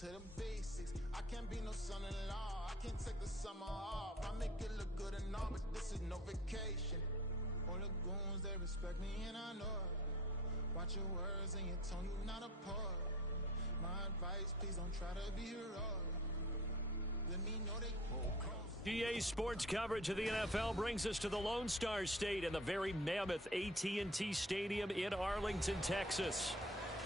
to the basics. I can't be no son-in-law. I can't take the summer off. I make it look good and all, but this is no vacation. All the goons, they respect me and I know it. Watch your words and your tone, you not a poet. My advice, please don't try to be heroic. Let me know they GA Sports coverage of the NFL brings us to the Lone Star State and the very mammoth AT&T Stadium in Arlington, Texas.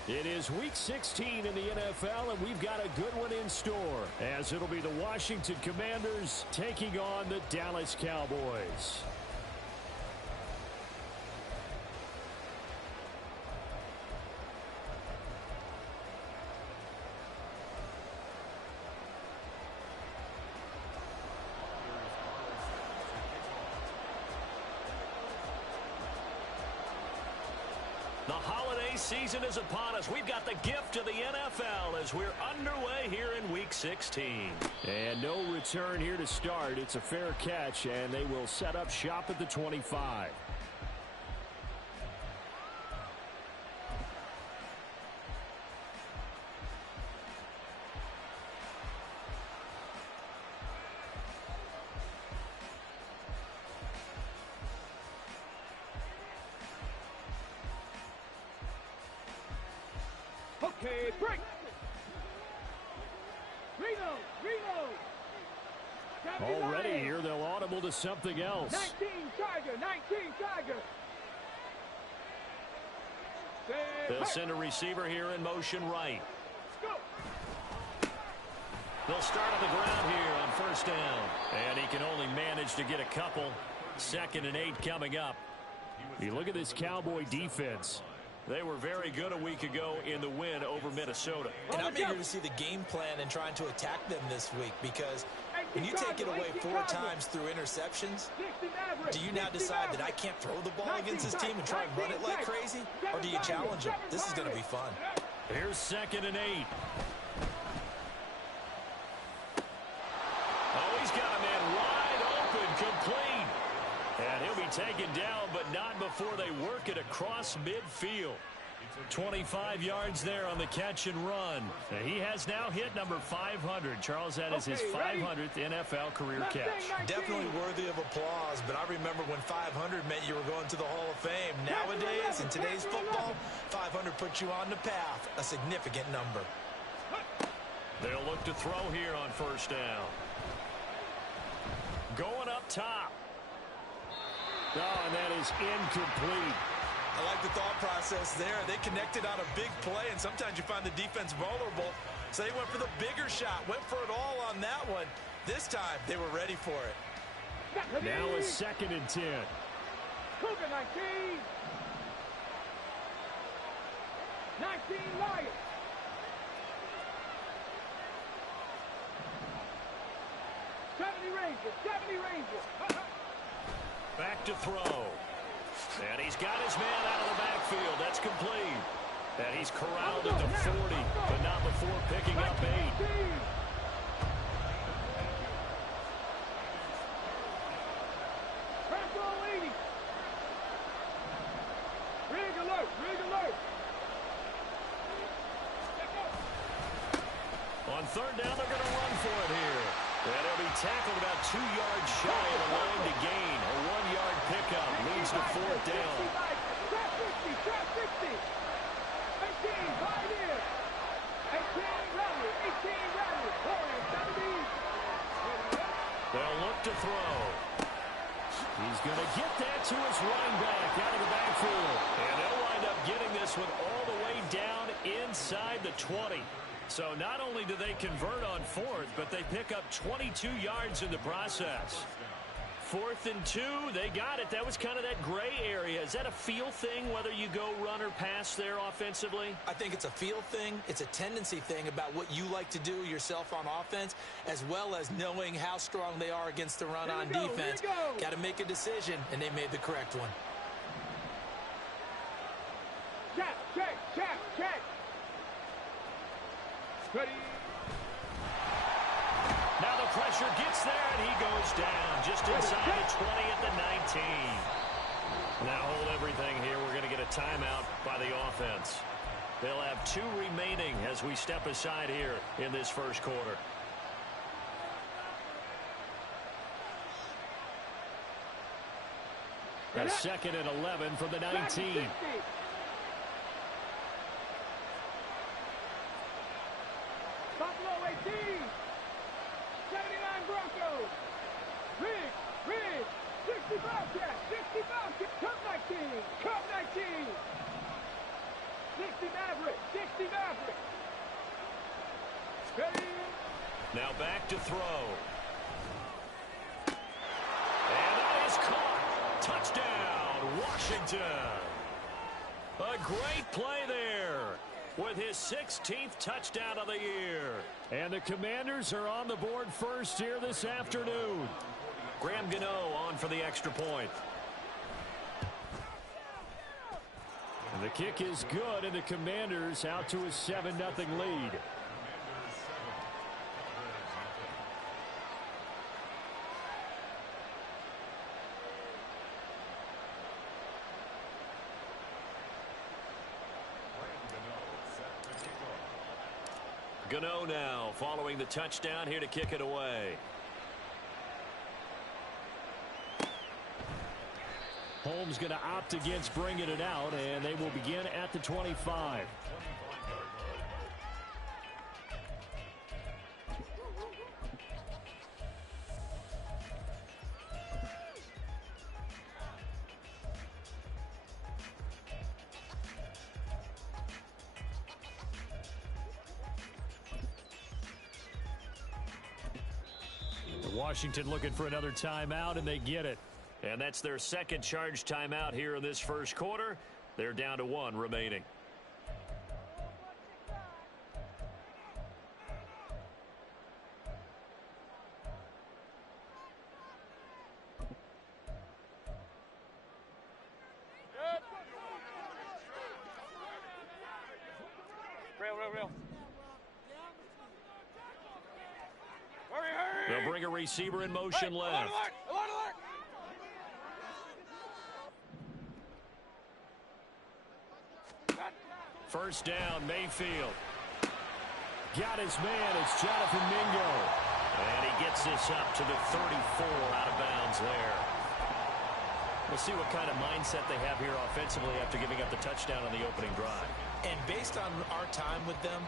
It is Week 16 in the NFL, and we've got a good one in store, as it'll be the Washington Commanders taking on the Dallas Cowboys. The holiday season is upon us. We've got the gift of the NFL as we're underway here in Week 16. And no return here to start. It's a fair catch, and they will set up shop at the 25. Okay, break. Reno. Already here, they'll audible to something else. 19 Tiger. They'll send a receiver here in motion right. Go. They'll start on the ground here on first down. And he can only manage to get a couple. 2nd and 8 coming up. You look at this Cowboy defense. They were very good a week ago in the win over Minnesota. And I'm eager to see the game plan and trying to attack them this week, because when you take it away 4 times through interceptions, do you now decide that I can't throw the ball against this team and try and run it like crazy? Or do you challenge them? This is going to be fun. Here's 2nd and 8. Oh, he's got a man wide open, complete. And he'll be taken down, but not before they work it across midfield. 25 yards there on the catch and run. And he has now hit number 500. Charles, that is his 500th NFL career catch. Definitely worthy of applause, but I remember when 500 meant you were going to the Hall of Fame. Nowadays, in today's football, 500 puts you on the path, a significant number. They'll look to throw here on first down. Going up top. Oh, and that is incomplete. I like the thought process there. They connected on a big play, and sometimes you find the defense vulnerable. So they went for the bigger shot, went for it all on that one. This time, they were ready for it. Now a 2nd and 10. Cougar 19. 19 Lions. Seventy Rangers. Back to throw. And he's got his man out of the backfield. That's complete. And he's corralled at the 40, but not before picking up 8. Rig alert. On 3rd down, they're going to run for it here. And he'll be tackled about 2 yards shy of the line to gain. A 1-yard pickup leads to 4th down. Trap 60. 18, right in. 18, rally. 70. They'll look to throw. He's going to get that to his running back out of the backfield. And they'll wind up getting this one all the way down inside the 20. So not only do they convert on 4th, but they pick up 22 yards in the process. 4th and 2, they got it. That was kind of that gray area. Is that a feel thing, whether you go run or pass there offensively? I think it's a feel thing. It's a tendency thing about what you like to do yourself on offense, as well as knowing how strong they are against the run on defense. Got to make a decision, and they made the correct one. Check. Ready. Now the pressure gets there, and he goes down just inside the 20 at the 19. Now hold everything here. We're going to get a timeout by the offense. They'll have 2 remaining as we step aside here in this first quarter. A 2nd and 11 from the 19. Buffalo 18. 79 Broncos. Ridge. 60 Bobcats. 60 Bobcats. Cup 19. Cup 19. 60 Mavericks. 60 Mavericks. Ready? Now back to throw. And that is caught. Touchdown, Washington. A great play there with his 16th touchdown of the year. And the Commanders are on the board first here this afternoon. Graham Gano on for the extra point. And the kick is good, and the Commanders out to a 7-0 lead. Gano now following the touchdown here to kick it away. Holmes going to opt against bringing it out, and they will begin at the 25. Washington looking for another timeout, and they get it. And that's their second charge timeout here in this first quarter. They're down to 1 remaining. Real. They'll bring a receiver in motion left. First down, Mayfield. Got his man. It's Jonathan Mingo. And he gets this up to the 34 out of bounds there. We'll see what kind of mindset they have here offensively after giving up the touchdown on the opening drive. And based on our time with them,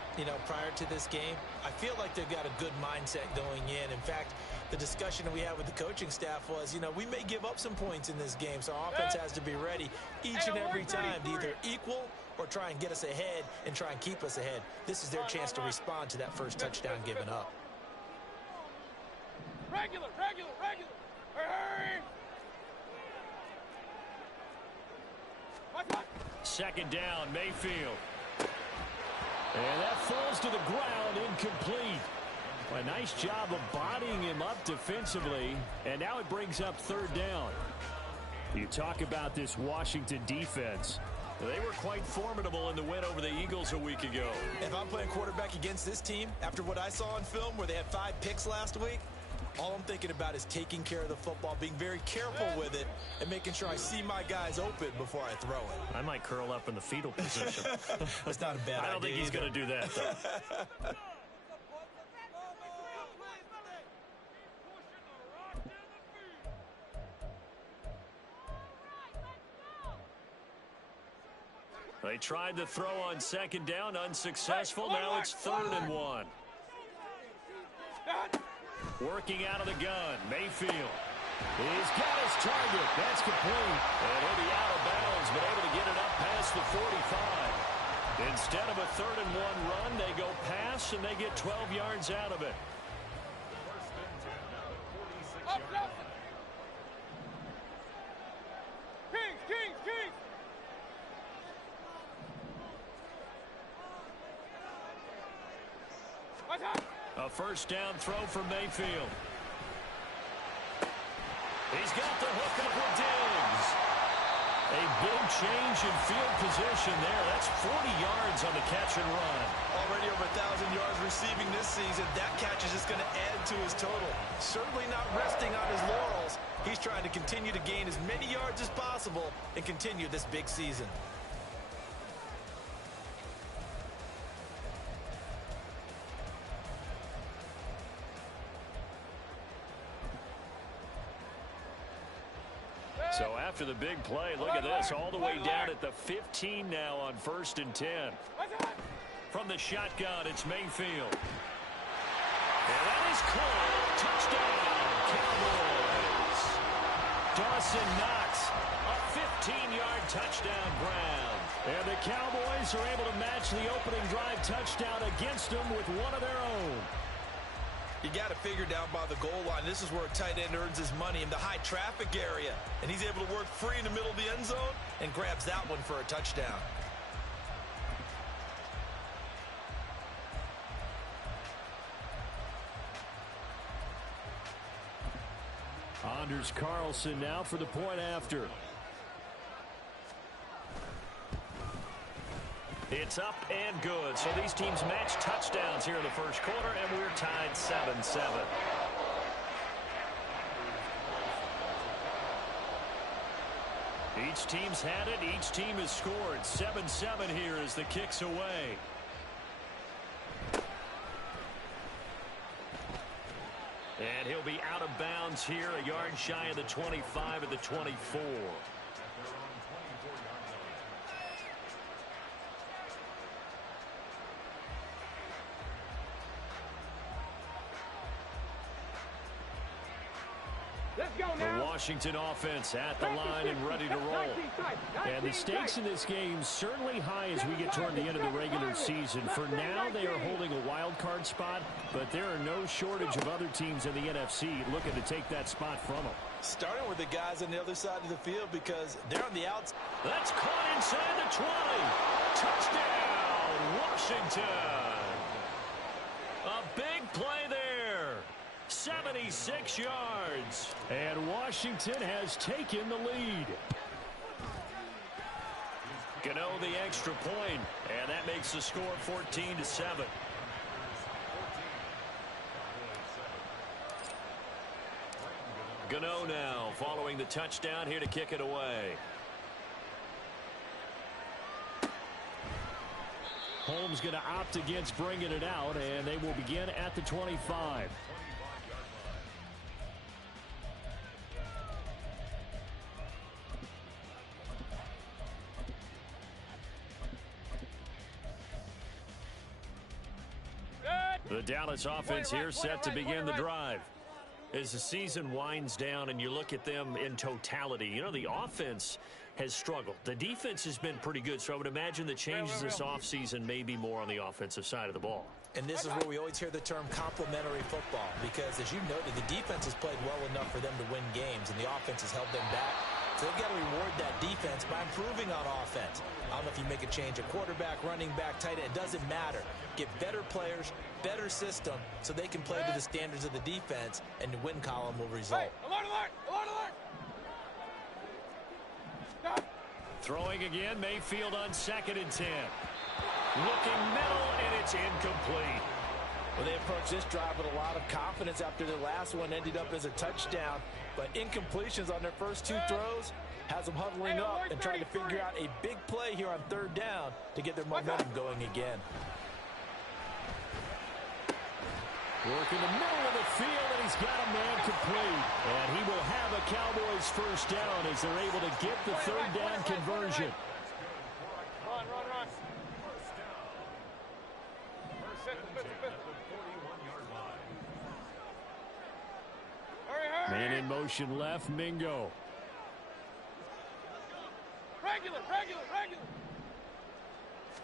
prior to this game, I feel like they've got a good mindset going in. In fact, the discussion that we had with the coaching staff was, we may give up some points in this game, so our offense has to be ready each and every time to either equal or try and get us ahead and try and keep us ahead. This is their chance to respond to that first touchdown given up. Regular. Hurry. Second down, Mayfield. And that falls to the ground, incomplete. A nice job of bodying him up defensively, and now it brings up third down. You talk about this Washington defense. They were quite formidable in the win over the Eagles a week ago. If I'm playing quarterback against this team, after what I saw on film where they had 5 picks last week, all I'm thinking about is taking care of the football, being very careful with it, and making sure I see my guys open before I throw it. I might curl up in the fetal position. That's not a bad idea. I don't think he's going to do that, though. They tried to throw on second down, unsuccessful. Now it's 3rd and 1. Working out of the gun, Mayfield. He's got his target. That's complete. And he'll be out of bounds, but able to get it up past the 45. Instead of a 3rd and 1 run, they go pass, and they get 12 yards out of it. Kings. A first down throw for Mayfield. He's got the hook up with Diggs. A big change in field position there. That's 40 yards on the catch and run. Already over 1,000 yards receiving this season. That catch is just going to add to his total. Certainly not resting on his laurels. He's trying to continue to gain as many yards as possible and continue this big season. after the big play. Look at this, all the way down at the 15 now on 1st and 10. From the shotgun, it's Mayfield. And that is caught. Touchdown, Cowboys. Dawson Knox, a 15-yard touchdown grab. And the Cowboys are able to match the opening drive touchdown against them with one of their own. You got to figure down by the goal line. This is where a tight end earns his money in the high traffic area. And he's able to work free in the middle of the end zone and grabs that one for a touchdown. Anders Carlson now for the point after. It's up and good. So these teams match touchdowns here in the first quarter, and we're tied 7-7. Each team's had it. Each team has scored. 7-7 here as the kick's away. And he'll be out of bounds here, a yard shy of the 25 at the 24. The Washington offense at the line and ready to roll. And the stakes in this game certainly high as we get toward the end of the regular season. For now, they are holding a wild card spot, but there are no shortage of other teams in the NFC looking to take that spot from them. Starting with the guys on the other side of the field because they're on the outside. That's caught inside the 20. Touchdown, Washington. A big play there. 76 yards. And Washington has taken the lead. Gano the extra point, and that makes the score 14-7. Gano now following the touchdown here to kick it away. Holmes going to opt against bringing it out, and they will begin at the 25. The Dallas offense here set to begin the drive. As the season winds down and you look at them in totality, you know, the offense has struggled. The defense has been pretty good, so I would imagine the changes this offseason may be more on the offensive side of the ball. And this is where we always hear the term complementary football because, as you noted, the defense has played well enough for them to win games, and the offense has held them back. So they've got to reward that defense by improving on offense. I don't know if you make a change, a quarterback, running back, tight end, it doesn't matter. Get better players, better system, so they can play to the standards of the defense, and the win column will result. Hey, alert, alert, alert, alert. Stop. Throwing again, Mayfield on 2nd and 10. Looking middle, and it's incomplete. Well, they approached this drive with a lot of confidence after their last one ended up as a touchdown. But incompletions on their first two throws has them huddling up and trying to figure out a big play here on 3rd down to get their momentum going again. Working the middle of the field, and he's got a man complete. And he will have a Cowboys first down as they're able to get the 3rd down conversion. Run, run, run. Man in motion left, Mingo. Regular, regular, regular.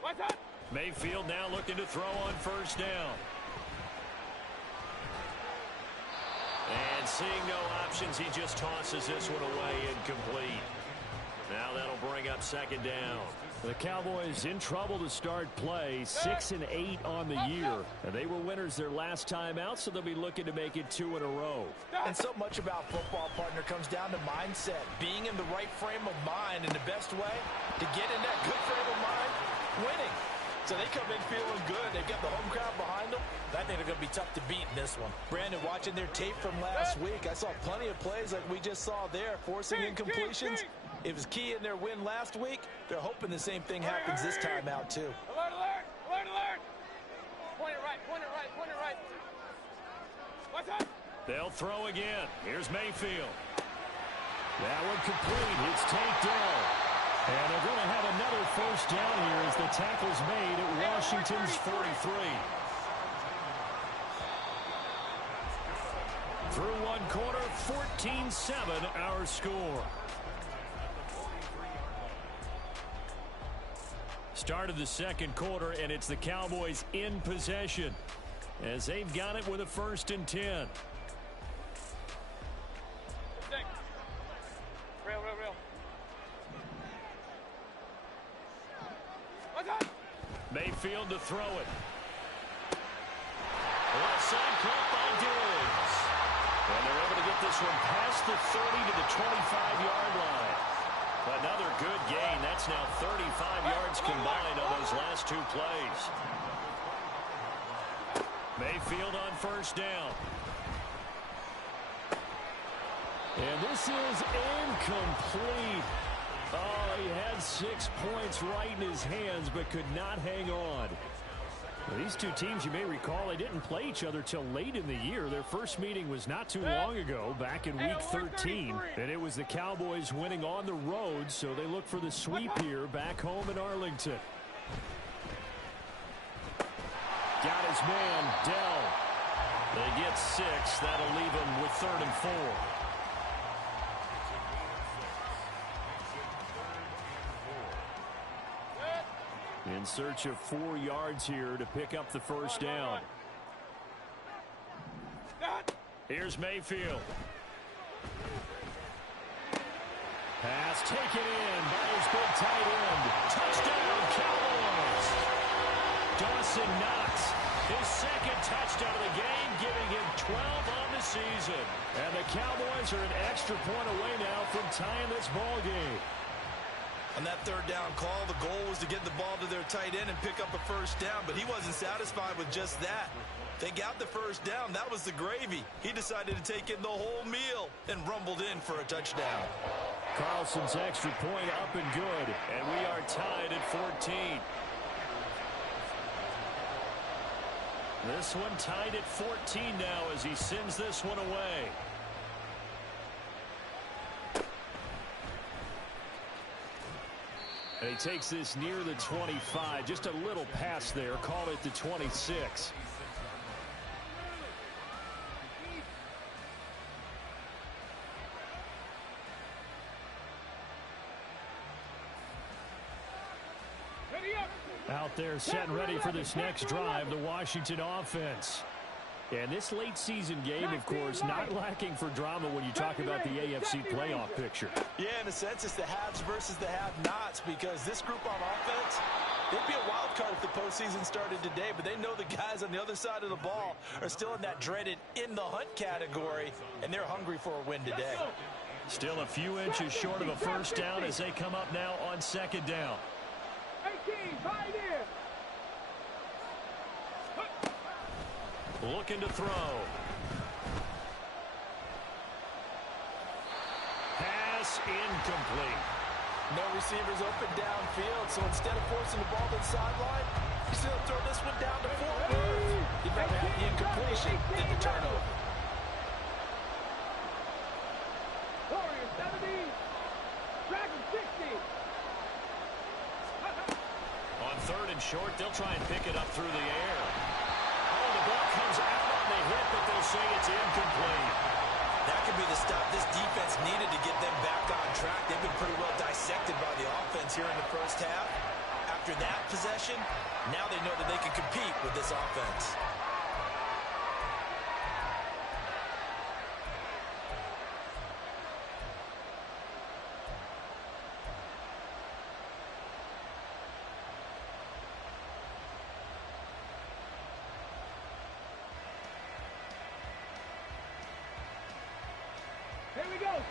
What's up? Mayfield now looking to throw on 1st down. And seeing no options, he just tosses this one away incomplete. Now that'll bring up 2nd down. The Cowboys in trouble to start play, 6-8 on the year. And they were winners their last time out, so they'll be looking to make it 2 in a row. And so much about football, partner, comes down to mindset. Being in the right frame of mind, and the best way to get in that good frame of mind, winning. So they come in feeling good. They've got the home crowd behind them. I think they're going to be tough to beat in this one. Brandon, watching their tape from last week, I saw plenty of plays like we just saw there, forcing incompletions. It was key in their win last week. They're hoping the same thing happens this time out, too. Alert, alert, alert, alert. Point it right, point it right, point it right. What's up? They'll throw again. Here's Mayfield. That one complete. It's taken down. And they're going to have another first down here as the tackle's made at Washington's 43. Through one quarter, 14-7 our score. Start of the second quarter, and it's the Cowboys in possession as they've got it with a 1st and 10. Real. Mayfield to throw it. Left side caught by Diggs. And they're able to get this one past the 30 to the 25-yard line. Another good gain. That's now 35 yards combined on those last 2 plays. Mayfield on first down. And this is incomplete. Oh, he had 6 points right in his hands, but could not hang on. Well, these two teams, you may recall, they didn't play each other till late in the year. Their first meeting was not too long ago, back in Week 13. And it was the Cowboys winning on the road, so they look for the sweep here back home in Arlington. Got his man, Dell. They get 6. That'll leave them with 3rd and 4. In search of 4 yards here to pick up the first down. Here's Mayfield. Pass taken in by his big tight end. Touchdown, Cowboys. Dawson Knox, his 2nd touchdown of the game, giving him 12 on the season. And the Cowboys are an extra point away now from tying this ball game. On that 3rd down call, the goal was to get the ball to their tight end and pick up a first down, but he wasn't satisfied with just that. They got the first down. That was the gravy. He decided to take in the whole meal and rumbled in for a touchdown. Carlson's extra point up and good, and we are tied at 14. This one tied at 14 now as he sends this one away. And he takes this near the 25. Just a little pass there. Call it the 26. Out there set and ready for this next drive, the Washington offense. And this late season game, of course, not lacking for drama when you talk about the AFC playoff picture. Yeah, in a sense, it's the haves versus the have-nots, because this group on offense, they'd be a wild card if the postseason started today, but they know the guys on the other side of the ball are still in that dreaded in-the-hunt category, and they're hungry for a win today. Still a few inches short of a first down as they come up now on 2nd down. 18, right here. Looking to throw. Pass incomplete. No receivers open downfield, so instead of forcing the ball to the sideline, he's going to throw this one down to Fort Worth. He'd rather have the incompletion than the turnover. Warriors 70, Dragon 60. On 3rd and short, they'll try and pick it up through the air. Oh, the ball comes out on the hit, but they'll say it's incomplete. That could be the stop this defense needed to get them back on track. They've been pretty well dissected by the offense here in the first half. After that possession, now they know that they can compete with this offense.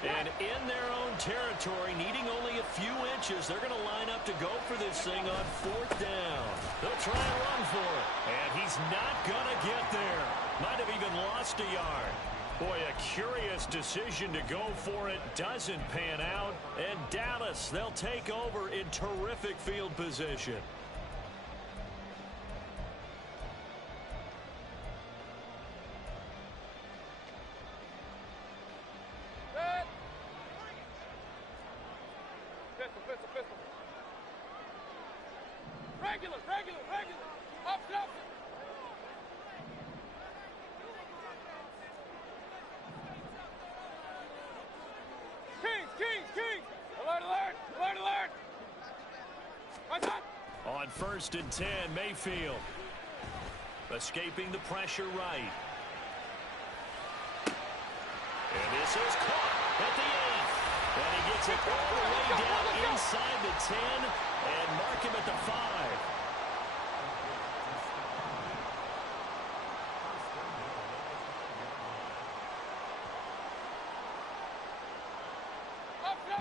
And in their own territory, needing only a few inches, they're going to line up to go for this thing on 4th down. They'll try and run for it. And he's not going to get there. Might have even lost a yard. Boy, a curious decision to go for it. Doesn't pan out. And Dallas, they'll take over in terrific field position. Pistol, pistol, pistol. Regular, regular, regular. Option, option. Kings, Kings, Kings. Alert, alert, alert, alert. What's that? On 1st and 10, Mayfield. Escaping the pressure right. And this is caught at the 8th. And he gets it all the way down inside the 10 and mark him at the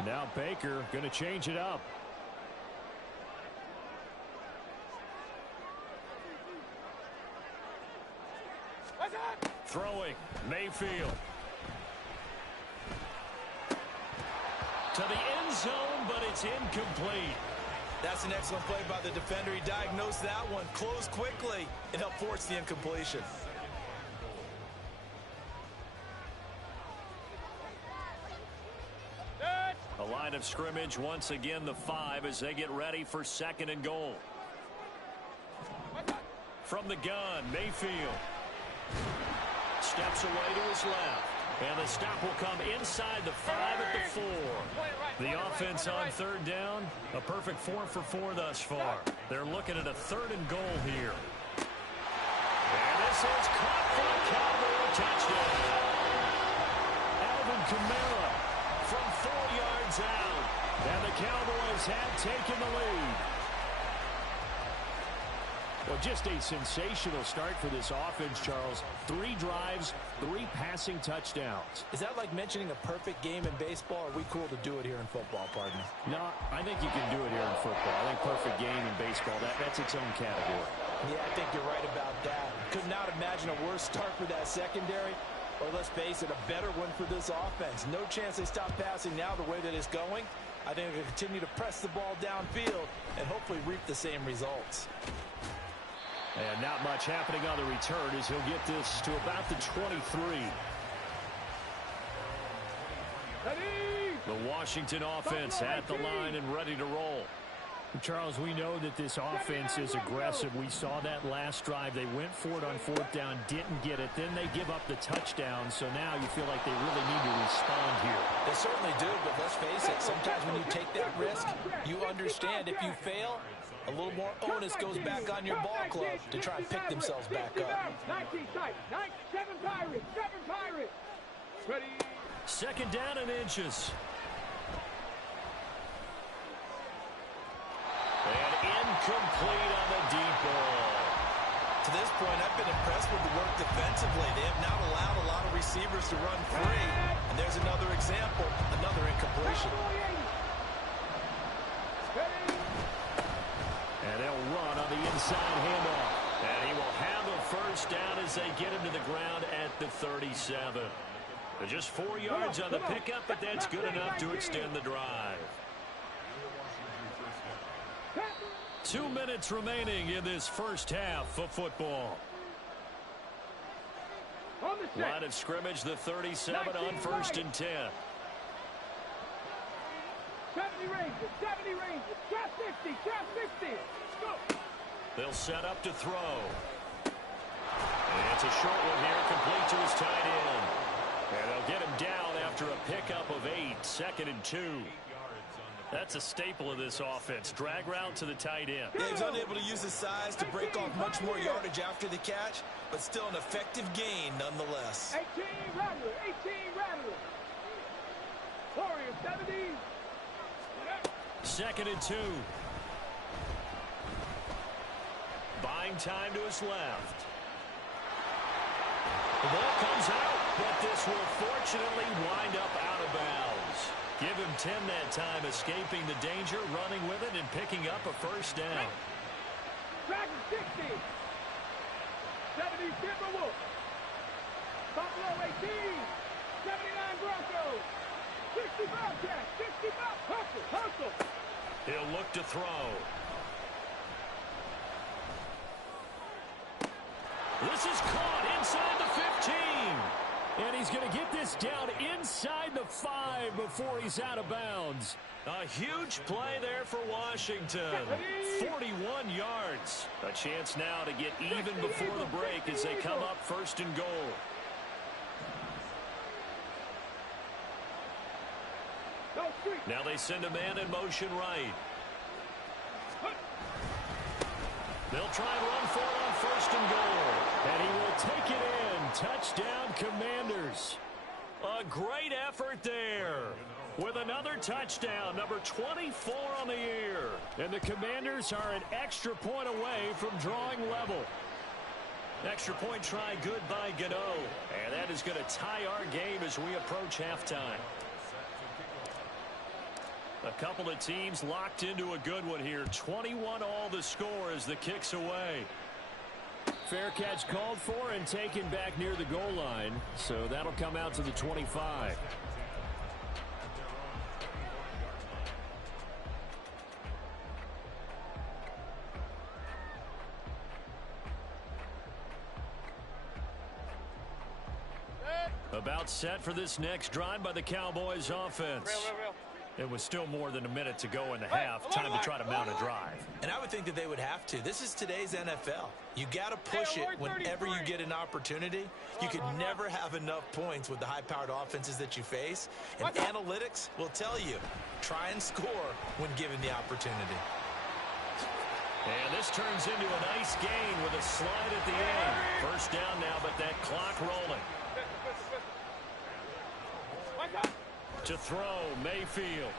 5. Now Baker going to change it up. Throwing, Mayfield. To the end zone, but it's incomplete. That's an excellent play by the defender. He diagnosed that one, closed quickly, and helped force the incompletion. A line of scrimmage, once again the 5 as they get ready for 2nd and goal. From the gun, Mayfield. Steps away to his left. And the stop will come inside the 5 at the 4. The offense on 3rd down, a perfect 4 for 4 thus far. They're looking at a 3rd and goal here. And this is caught for a Cowboy touchdown. Alvin Kamara from 4 yards out. And the Cowboys have taken the lead. Well, just a sensational start for this offense, Charles. 3 drives, 3 passing touchdowns. Is that like mentioning a perfect game in baseball, or are we cool to do it here in football, partner? No, I think you can do it here in football. I think perfect game in baseball, that's its own category. Yeah, I think you're right about that. Could not imagine a worse start for that secondary, or let's face it, a better one for this offense. No chance they stop passing now the way that it's going. I think they'll continue to press the ball downfield and hopefully reap the same results. And not much happening on the return as he'll get this to about the 23. The Washington offense at the line and ready to roll. Charles, we know that this offense is aggressive. We saw that last drive. They went for it on 4th down, didn't get it. Then they give up the touchdown. So now you feel like they really need to respond here. They certainly do, but let's face it. Sometimes when you take that risk, you understand if you fail, a little more onus goes back on your ball club to try and pick themselves back up. 19 tight. 7 Pirates. 7 Pirates. Ready. 2nd down and inches. And incomplete on the deep ball. To this point, I've been impressed with the work defensively. They have not allowed a lot of receivers to run free. And there's another example, another incompletion. And they'll run on the inside handoff. And he will have a 1st down as they get him to the ground at the 37. Just 4 yards on the pickup, but that's good enough to extend the drive. 2 minutes remaining in this first half of football. Line of scrimmage, the 37 on 1st and 10. 70 ranges, 70 ranges, trap 50, trap 50. Go. They'll set up to throw. And it's a short one here, complete to his tight end. And they'll get him down after a pickup of 8, 2nd and 2. That's a staple of this offense. Drag route to the tight end. Yeah, he's unable to use his size to break off much more yardage after the catch, but still an effective gain nonetheless. 18 Rattler, 18 Rattler. Warrior 70. 2nd and 2. Buying time to his left. The ball comes out, but this will fortunately wind up out of bounds. Give him 10 that time, escaping the danger, running with it, and picking up a 1st down. Dragon 60. 70 Timberwolves. Buffalo 18. 79 Broncos. 60 Bobcats. 60 Bob. Hustle, hustle. He'll look to throw. This is caught inside the 15. And he's going to get this down inside the 5 before he's out of bounds. A huge play there for Washington. 41 yards. A chance now to get even before the break as they come up 1st and goal. Now they send a man in motion right. They'll try and run for it on 1st and goal. And he will take it in. Touchdown, Commanders. A great effort there. With another touchdown, number 24 on the year. And the Commanders are an extra point away from drawing level. Extra point try good by Gano. And that is going to tie our game as we approach halftime. A couple of teams locked into a good one here. 21 all the score as the kick's away. Fair catch called for and taken back near the goal line. So that'll come out to the 25. About set for this next drive by the Cowboys offense. It was still more than a minute to go in the half. Time to try to mount a drive. And I would think that they would have to. This is today's NFL. You got to push it whenever you get an opportunity. You could never have enough points with the high-powered offenses that you face. And analytics will tell you, try and score when given the opportunity. And this turns into a nice gain with a slide at the end. 1st down now, but that clock rolling. To throw, Mayfield.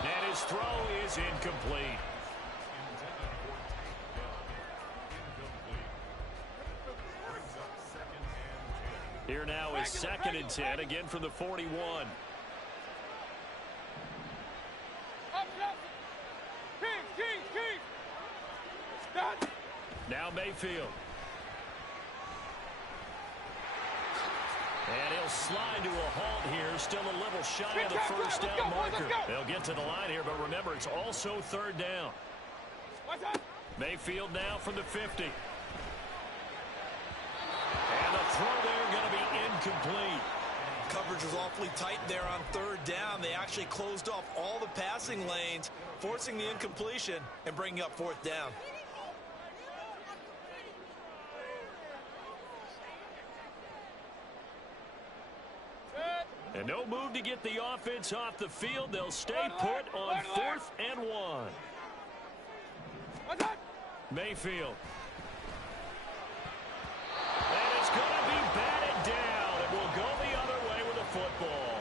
And his throw is incomplete. Here now is 2nd and 10, again from the 41. Now Mayfield. And he'll slide to a halt here. Still a little shy of the 1st down marker. They'll get to the line here, but remember, it's also 3rd down. Mayfield now from the 50. And the throw there going to be incomplete. Coverage was awfully tight there on 3rd down. They actually closed off all the passing lanes, forcing the incompletion and bringing up 4th down. And no move to get the offense off the field. They'll stay put on 4th and 1. Mayfield. And it's going to be batted down. It will go the other way with a football.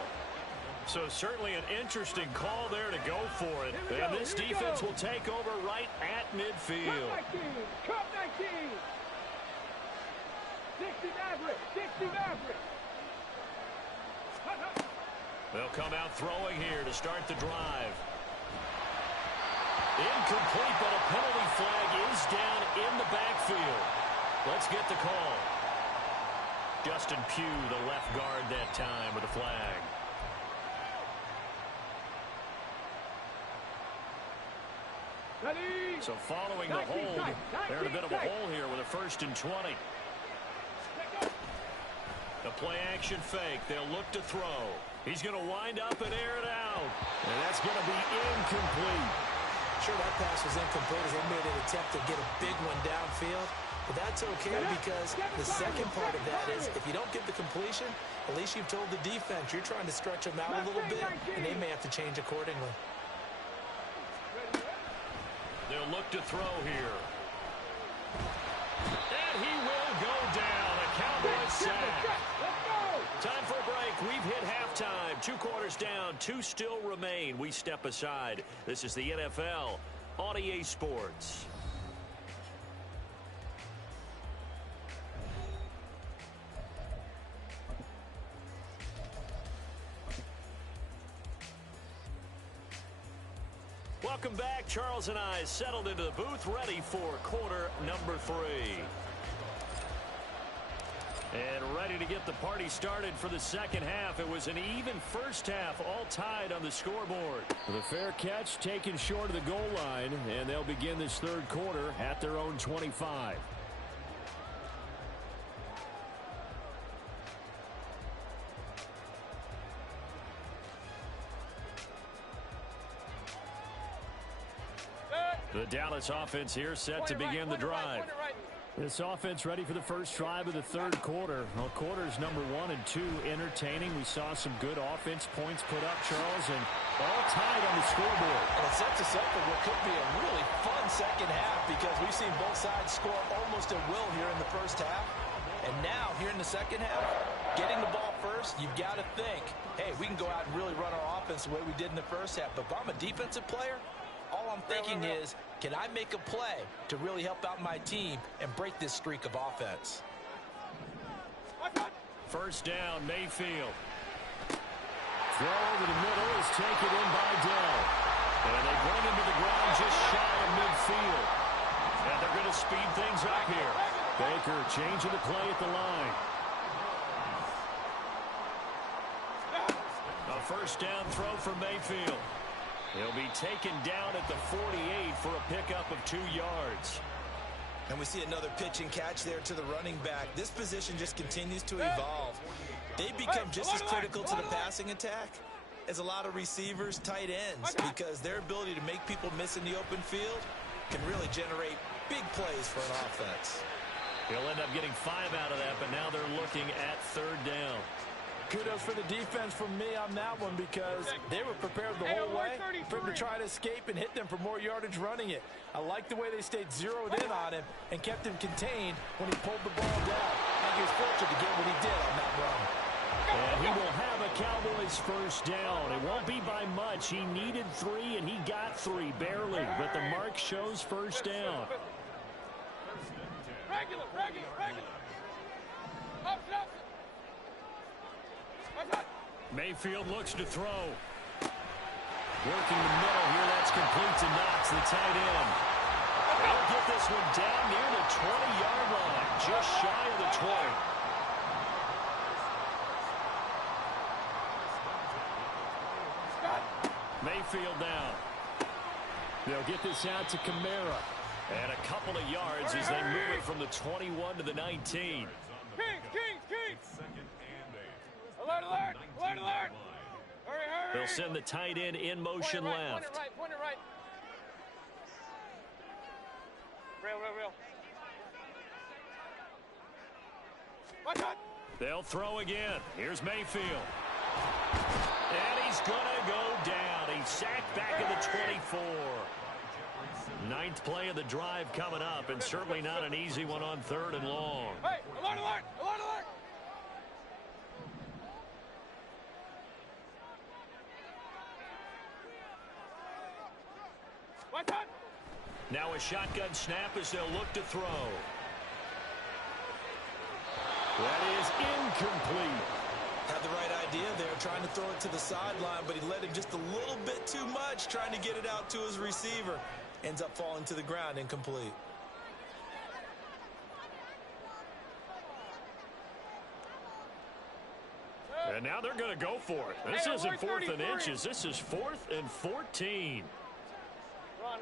So certainly an interesting call there to go for it. And this defense will take over right at midfield. Cup 19. 60 Maverick. 60 Maverick. They'll come out throwing here to start the drive. Incomplete, but a penalty flag is down in the backfield. Let's get the call. Justin Pugh, the left guard that time with a flag. So following the hold, they're in a bit of a hole here with a 1st and 20. The play action fake. They'll look to throw. He's going to wind up and air it out. And that's going to be incomplete. Sure, that pass was incomplete as they made an attempt to get a big one downfield. But that's okay because the second part of that is if you don't get the completion, at least you've told the defense you're trying to stretch them out a little bit, and they may have to change accordingly. They'll look to throw here. And he will go down. A Cowboys sack. Time for a break. We've hit halftime. 2 quarters down. 2 still remain. We step aside. This is the NFL on EA Sports. Welcome back. Charles and I settled into the booth, ready for quarter number 3. And ready to get the party started for the second half. It was an even first half, all tied on the scoreboard. The fair catch taken short of the goal line, and they'll begin this 3rd quarter at their own 25. The Dallas offense here set to begin the drive. This offense ready for the first drive of the third quarter. Well, quarters number 1 and 2 entertaining. We saw some good offense points put up, Charles, and all tied on the scoreboard. And it sets us up for what could be a really fun second half because we've seen both sides score almost at will here in the first half. And now, here in the second half, getting the ball first, you've got to think, hey, we can go out and really run our offense the way we did in the first half. But if I'm a defensive player, all I'm thinking is, can I make a play to really help out my team and break this streak of offense? First down, Mayfield. Throw over the middle is taken in by Dell. And they bring him to the ground just shy of midfield. And they're going to speed things up here. Baker changing the play at the line. A first down throw for Mayfield. He'll be taken down at the 48 for a pickup of 2 yards. And we see another pitch and catch there to the running back. This position just continues to evolve. They become just as critical to the passing attack as a lot of receivers, tight ends, because their ability to make people miss in the open field can really generate big plays for an offense. He'll end up getting 5 out of that, but now they're looking at third down. Kudos for the defense from me on that one because they were prepared the whole way for him to try to escape and hit them for more yardage running it. I like the way they stayed zeroed in on him and kept him contained when he pulled the ball down. I think he was fortunate to get what he did on that run. And he will have a Cowboys first down. It won't be by much. He needed 3, and he got 3, barely. But the mark shows first down. Regular. Up. Mayfield looks to throw. Working the middle here. That's complete to Knox, the tight end. They'll get this one down near the 20-yard line, just shy of the 20. Mayfield down. They'll get this out to Kamara. And a couple of yards as they move it from the 21 to the 19. Kings. Alert. Hurry. They'll send the tight end in motion left. Point it right. Real. They'll throw again. Here's Mayfield. And he's going to go down. He's sacked back at the 24. 9th play of the drive coming up, and certainly not an easy one on 3rd and long. Hey, alert. Now a shotgun snap as they'll look to throw. That is incomplete. Had the right idea there, trying to throw it to the sideline, but he let him just a little bit too much, trying to get it out to his receiver. Ends up falling to the ground, incomplete. And now they're going to go for it. This isn't 4th and inches. This is 4th and 14. Run.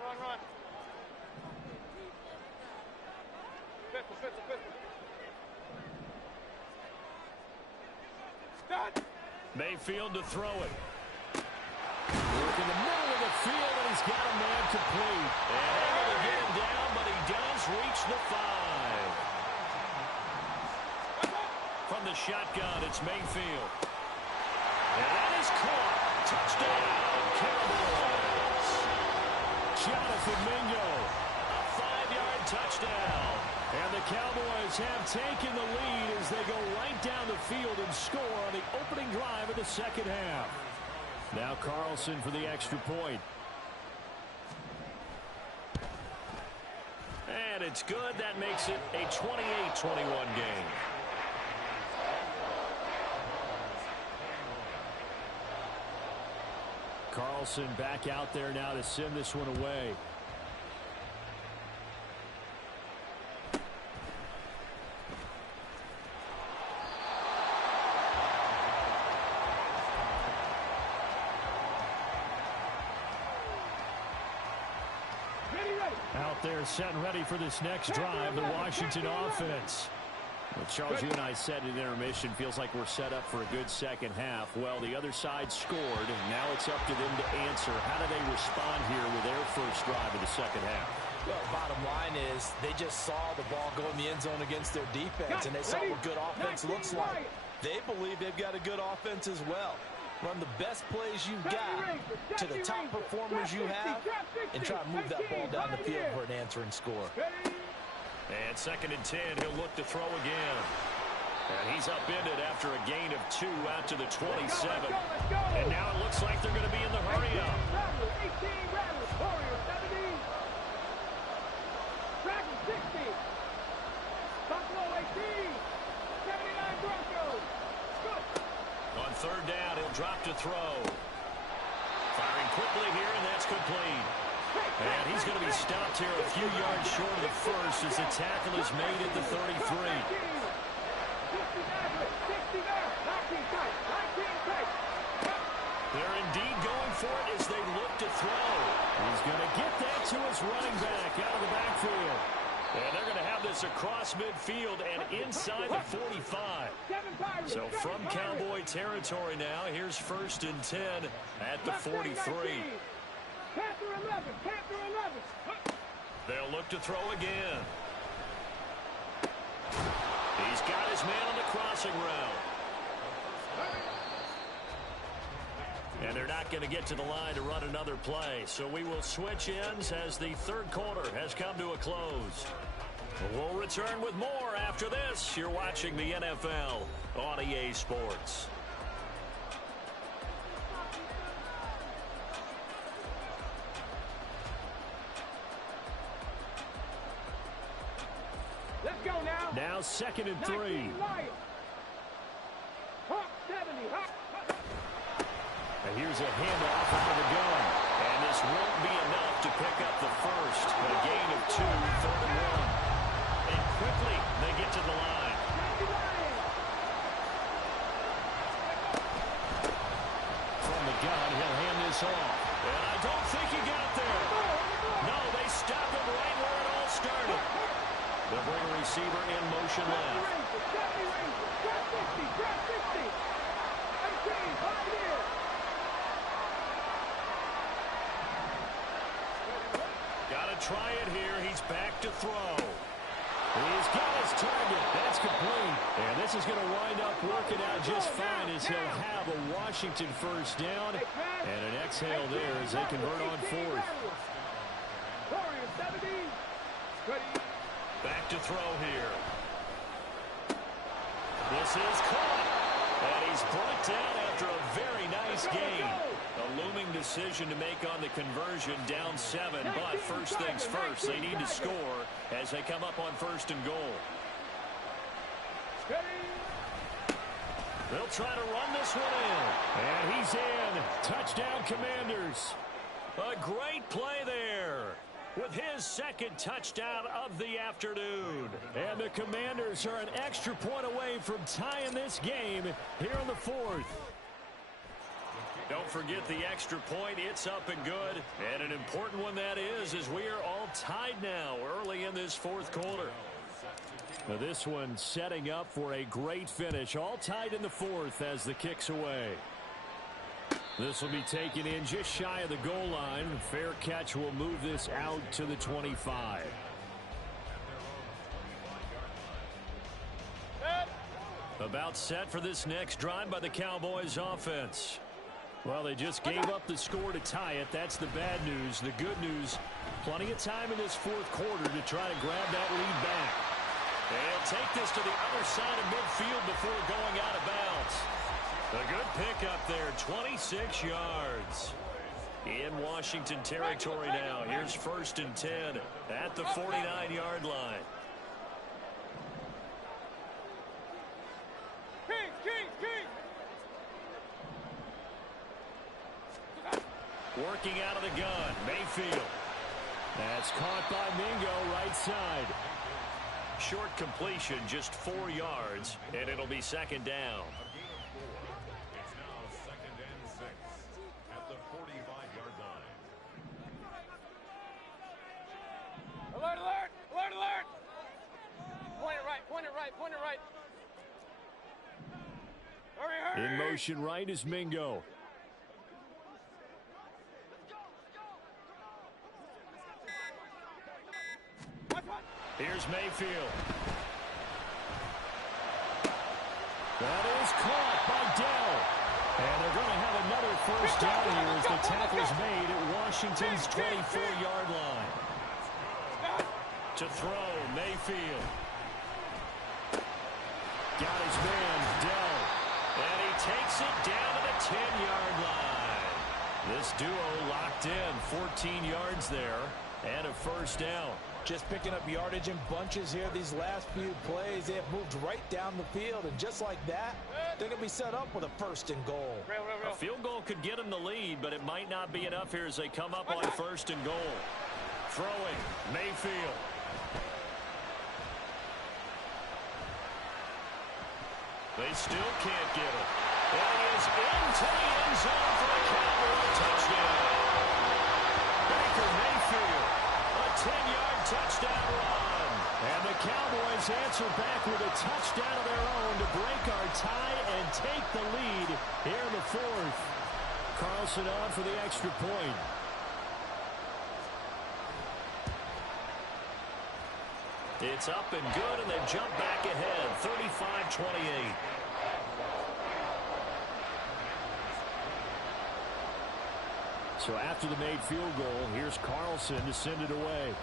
Pistol. Mayfield to throw it. Work in the middle of the field, and he's got a man complete. And able to get him down, but he does reach the 5. From the shotgun, it's Mayfield. And that is caught. Touchdown, Cowboys. Jonathan Mingo, a 5-yard touchdown. And the Cowboys have taken the lead as they go right down the field and score on the opening drive of the second half. Now Carlson for the extra point. And it's good. That makes it a 28-21 game. Carlson back out there now to send this one away. Out there set and ready for this next drive, the Washington offense. Charles, you and I said in intermission, feels like we're set up for a good second half. Well, the other side scored. Now it's up to them to answer. How do they respond here with their first drive of the second half? Well, bottom line is they just saw the ball go in the end zone against their defense, and they saw what good offense looks like. They believe they've got a good offense as well. Run the best plays you've got to the top performers you have and try to move that ball down the field for an answering score. And 2nd and 10, he'll look to throw again. And he's upended after a gain of 2 out to the 27. And now it looks like they're going to be in the hurry-up. On 3rd down, he'll drop to throw. Firing quickly here, and that's complete. And he's going to be stopped here a few yards short of the first as the tackle is made at the 33. They're indeed going for it as they look to throw. He's going to get that to his running back out of the backfield. And they're going to have this across midfield and inside the 45. So from Cowboy territory now, here's 1st and 10 at the 43. They'll look to throw again. He's got his man on the crossing route. And they're not going to get to the line to run another play. So we will switch ends as the 3rd quarter has come to a close. We'll return with more after this. You're watching the NFL on EA Sports. Let's go now. Now 2nd and 3. And here's a handoff out of the gun. And this won't be enough to pick up the first. A gain of 2, 3rd and 1. And quickly they get to the line. From the gun, he'll hand this off. And I don't think he got there. No, they stopped him right where it all started. They'll bring a receiver in motion left. Got to try it here. He's back to throw. He's got his target. That's complete. And this is going to wind up working out just fine as he'll have a Washington first down. And an exhale there as they convert on 4th. Back to throw here. This is caught. And he's brought down after a very nice gain. A looming decision to make on the conversion, down 7. But first things first, they need to score as they come up on 1st and goal. They'll try to run this one in. And he's in. Touchdown, Commanders. A great play there with his 2nd touchdown of the afternoon. And the Commanders are an extra point away from tying this game here in the 4th. Don't forget the extra point. It's up and good. And an important one that is, as we are all tied now early in this 4th quarter. Now this one setting up for a great finish. All tied in the 4th as the kick's away. This will be taken in just shy of the goal line. Fair catch will move this out to the 25. About set for this next drive by the Cowboys offense. Well, they just gave up the score to tie it. That's the bad news. The good news, plenty of time in this 4th quarter to try to grab that lead back. They'll take this to the other side of midfield before going out of bounds. A good pickup there, 26 yards. In Washington territory now. Here's 1st and 10 at the 49-yard line. Working out of the gun, Mayfield. That's caught by Mingo, right side. Short completion, just 4 yards, and it'll be 2nd down. It's now 2nd and 6 at the 45-yard line. Alert, alert! Alert, alert! Point it right, point it right, point it right. In motion right is Mingo. Here's Mayfield. That is caught by Dell. And they're going to have another first down here as the tackle's made at Washington's 24-yard line. To throw, Mayfield. Got his man, Dell. And he takes it down to the 10-yard line. This duo locked in, 14 yards there, and a first down. Just picking up yardage in bunches here these last few plays. They have moved right down the field, and just like that, they're going to be set up with a first and goal. A field goal could get them the lead, but it might not be enough here as they come up on first and goal. Throwing, Mayfield. They still can't get him. And he is into the end zone for a Cowboy touchdown. Baker Mayfield, a 10-yard touchdown run. And the Cowboys answer back with a touchdown of their own to break our tie and take the lead here in the fourth. Carlson on for the extra point. It's up and good, and they jump back ahead, 35-28. So after the made field goal, here's Carlson to send it away.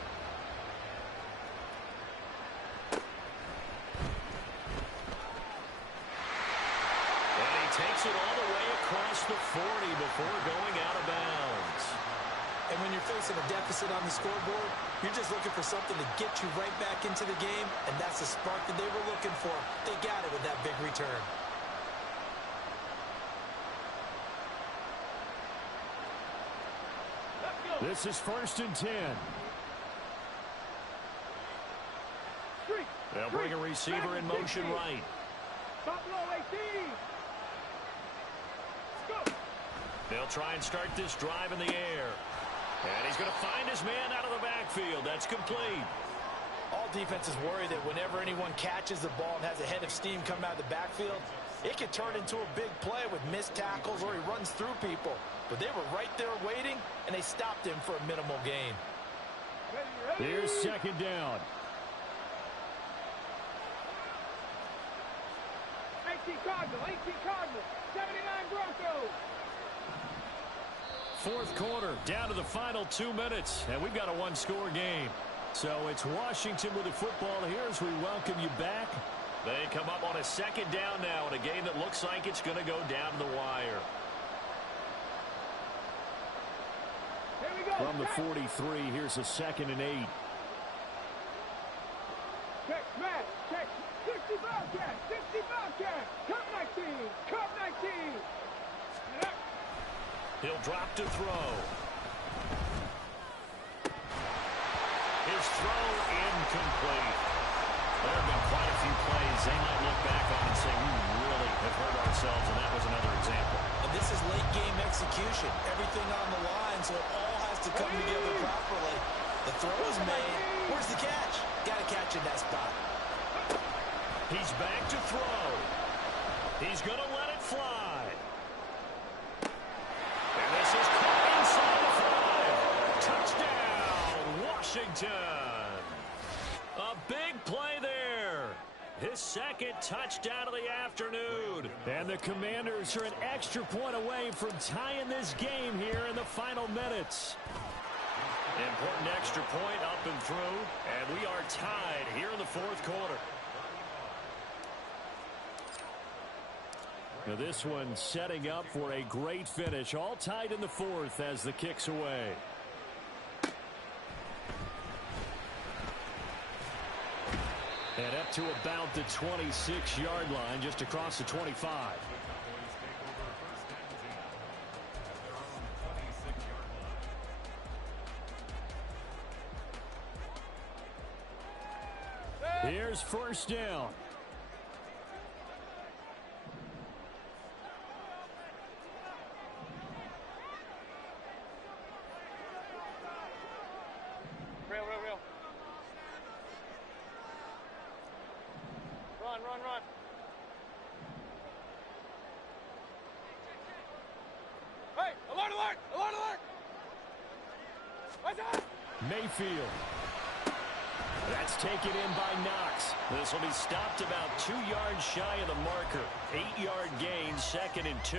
And he takes it all the way across the 40 before going out of bounds. And when you're facing a deficit on the scoreboard, you're just looking for something to get you right back into the game, and that's the spark that they were looking for. They got it with that big return. This is 1st and 10. They'll bring a receiver in motion right. They'll try and start this drive in the air. And he's going to find his man out of the backfield. That's complete. All defenses worry that whenever anyone catches the ball and has a head of steam come out of the backfield, it can turn into a big play with missed tackles or he runs through people. But they were right there waiting, and they stopped him for a minimal gain. Here's 2nd down. 18 Cardinals, 79 Broncos. Fourth quarter, down to the final 2 minutes, and we've got a one-score game. So it's Washington with the football here as we welcome you back. They come up on a 2nd down now in a game that looks like it's going to go down to the wire. Here we go. From the 43, here's a 2nd and 8. Check, Matt, check. 60 Bobcat, 60 Bobcat. Cup 19, Cup 19. He'll drop to throw. His throw incomplete. There have been quite a few plays they might look back on and say, we really have hurt ourselves, and that was another example. And this is late game execution. Everything on the line, so it all has to come together properly. The throw is made. Where's the catch? Got to catch in that spot. He's back to throw. He's going to let it fly. And this is caught inside the 5. Touchdown, Washington. A big play there. His 2nd touchdown of the afternoon. And the Commanders are an extra point away from tying this game here in the final minutes. Important extra point up and through. And we are tied here in the 4th quarter. Now this one setting up for a great finish. All tied in the 4th as the kick's away. And up to about the 26-yard line, just across the 25. Here's 1st down. Real. Run. Mayfield. That's taken in by Knox. This will be stopped about 2 yards shy of the marker. 8-yard gain, 2nd and 2.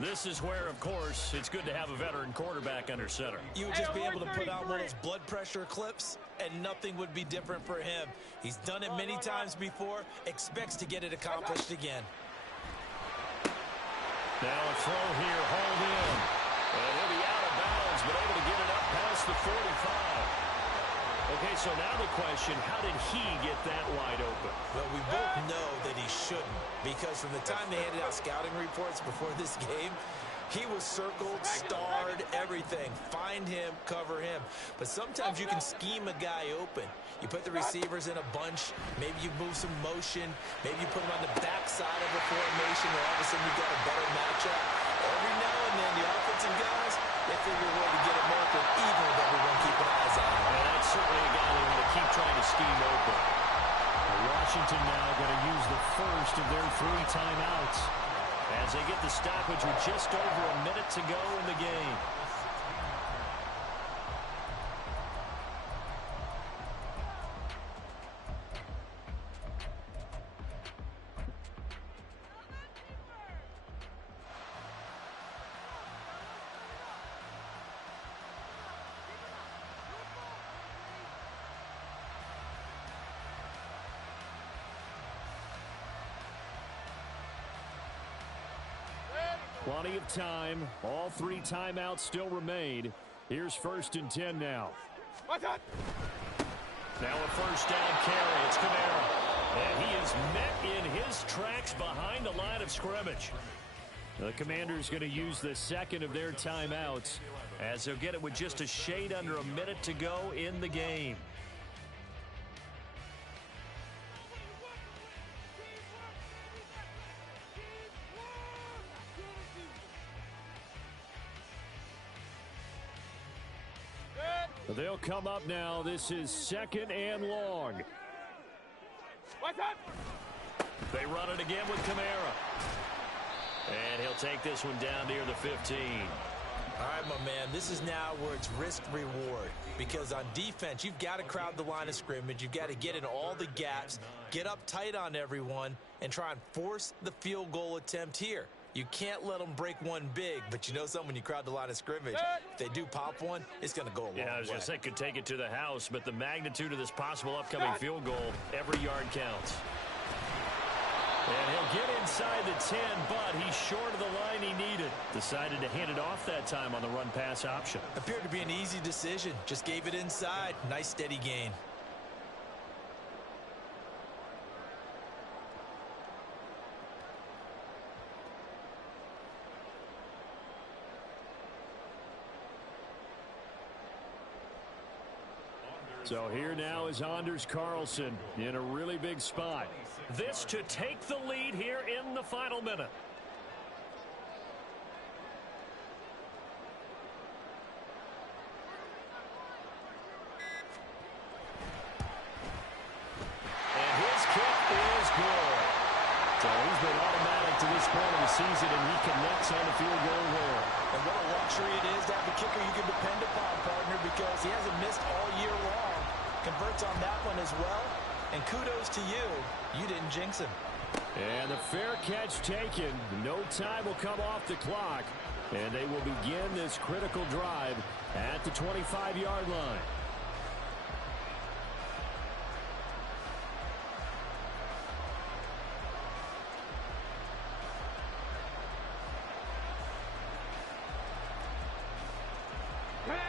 This is where, of course, it's good to have a veteran quarterback under center. You would just be able to put out one of those blood pressure clips, and nothing would be different for him. He's done it many times before, expects to get it accomplished again. Now a throw here, hauled in. And he'll be out of bounds, but able to get it up past the 45. Okay, so now the question, how did he get that wide open? Well, we both know that he shouldn't, because from the time they handed out scouting reports before this game, he was circled, starred, everything. Find him, cover him. But sometimes you can scheme a guy open. You put the receivers in a bunch. Maybe you move some motion. Maybe you put them on the backside of a formation, and all of a sudden you've got a better matchup. Every now and then, the offensive guys, they figure a way to get him open, even with everyone keeping eyes on him. And that's certainly a guy they want to keep trying to scheme open. Washington now going to use the first of their 3 timeouts as they get the stoppage with just over a minute to go in the game. Plenty of time. All 3 timeouts still remain. Here's 1st and 10 now. Now a first down carry. It's Kamara. And he is met in his tracks behind the line of scrimmage. The Commanders going to use the 2nd of their timeouts as they'll get it with just a shade under a minute to go in the game. They'll come up now. This is 2nd and long. They run it again with Kamara. And he'll take this one down near the 15. All right, my man, this is now where it's risk-reward. Because on defense, you've got to crowd the line of scrimmage. You've got to get in all the gaps, get up tight on everyone, and try and force the field goal attempt here. You can't let them break one big, but you know something, when you crowd the line of scrimmage, if they do pop one, it's going to go a long way. Yeah, I was going to say, could take it to the house, but the magnitude of this possible upcoming field goal, every yard counts. And he'll get inside the 10, but he's short of the line he needed. Decided to hand it off that time on the run-pass option. Appeared to be an easy decision. Just gave it inside. Nice, steady gain. So here now is Anders Carlson in a really big spot. This to take the lead here in the final minute. And his kick is good. So he's been automatic to this point of the season, and he connects on the field goal there. And what a luxury it is to have a kicker you can depend upon, partner, because he hasn't missed all year long. Converts on that one as well. And kudos to you. You didn't jinx him. And the fair catch taken. No time will come off the clock. And they will begin this critical drive at the 25-yard line.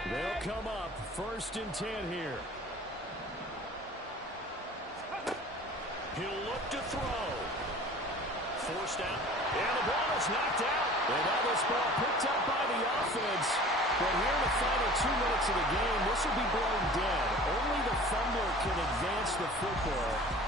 They'll come up 1st and 10 here. He'll look to throw. Forced out. And the ball is knocked out. And now this ball picked up by the offense. But here in the final 2 minutes of the game, this will be blown dead. Only the fumbler can advance the football.